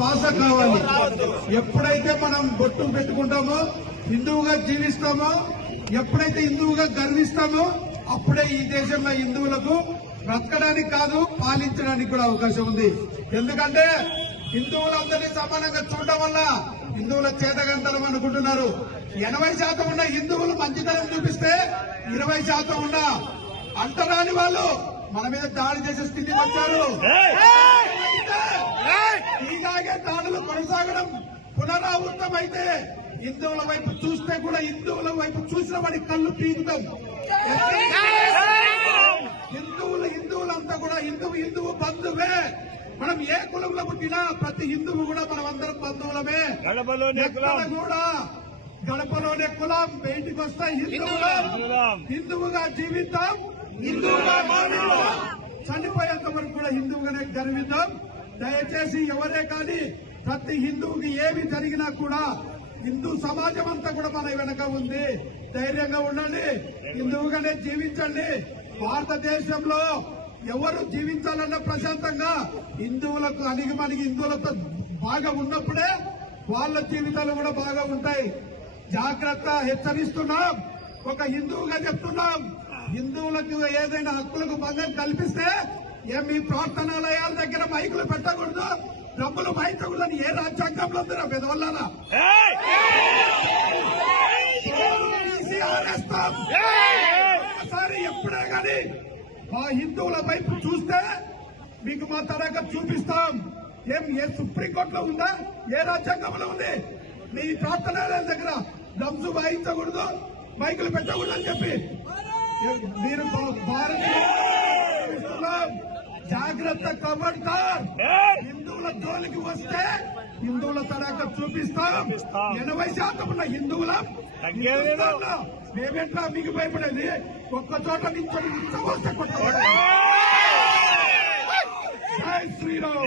శ్వాస కావాలి ఎప్పుడైతే మనం బొట్టు పెట్టుకుంటామో హిందువుగా జీవిస్తామో ఎప్పుడైతే హిందువుగా గర్విస్తామో అప్పుడే ఈ దేశంలో హిందువులకు బ్రతకడానికి కాదు పాలించడానికి కూడా అవకాశం ఉంది ఎందుకంటే హిందువులందరినీ సమానంగా చూడటం వల్ల హిందువుల చేతగంతలం అనుకుంటున్నారు ఎనభై శాతం ఉన్న హిందువులు మంచితనం చూపిస్తే ఇరవై శాతం ఉన్న అంటరాని వాళ్ళు మన మీద దాడి చేసే స్థితికి వచ్చారు పునరావృతం అయితే హిందువుల వైపు చూస్తే కూడా హిందువుల వైపు చూసిన వాడి కళ్ళు పీకుతాం హిందువులు హిందువులంతా కూడా హిందువు హిందువు బంధువే మనం ఏ కులంలో పుట్టినా ప్రతి హిందువు కూడా మనం అందరం బంధువులమే కూడా గడపలోనే కులం బయటికి వస్తాయి హిందువుల హిందువుగా జీవితం చనిపోయేంత వరకు కూడా హిందువుగానే గర్విద్దాం దయచేసి ఎవరే కానీ ప్రతి హిందువుకి ఏమి జరిగినా కూడా హిందూ సమాజం అంతా కూడా మన వెనక ఉంది ధైర్యంగా ఉండండి హిందువుగానే జీవించండి భారతదేశంలో ఎవరు జీవించాలన్న ప్రశాంతంగా హిందువులకు అనిగి మనకి హిందువులతో బాగా ఉన్నప్పుడే వాళ్ళ జీవితాలు కూడా బాగా ఉంటాయి జాగ్రత్త హెచ్చరిస్తున్నాం ఒక హిందువుగా చెప్తున్నాం హిందువులకు ఏదైనా హక్కులకు భంగం కల్పిస్తే ఏ మీ ప్రార్థనాలయాల దగ్గర మైకులు పెట్టకూడదు డబ్బులు మైకములని ఏ రాజ్యాంగంలో ఉందిరా పెదవల్లారా ఒకసారి ఎప్పుడే గాని మా హిందువుల వైపు చూస్తే మీకు మా తరగతి చూపిస్తాం ఏం ఏ సుప్రీంకోర్టులో ఉందా ఏ రాజ్యాంగంలో ఉంది నీ ప్రార్థనాలయాల దగ్గర డబ్బు వాయించకూడదు మైకులు పెట్టకూడదు అని చెప్పి మీరు భారతీయ జాగ్రత్త కబడ్దార్ హిందువులకి వస్తే హిందువుల తరగ చూపిస్తాం ఎనభై శాతం ఉన్న హిందువుల మేమెట్లా మీకు భయపడేది ఒక్క చోట నుంచి శ్రీరామ్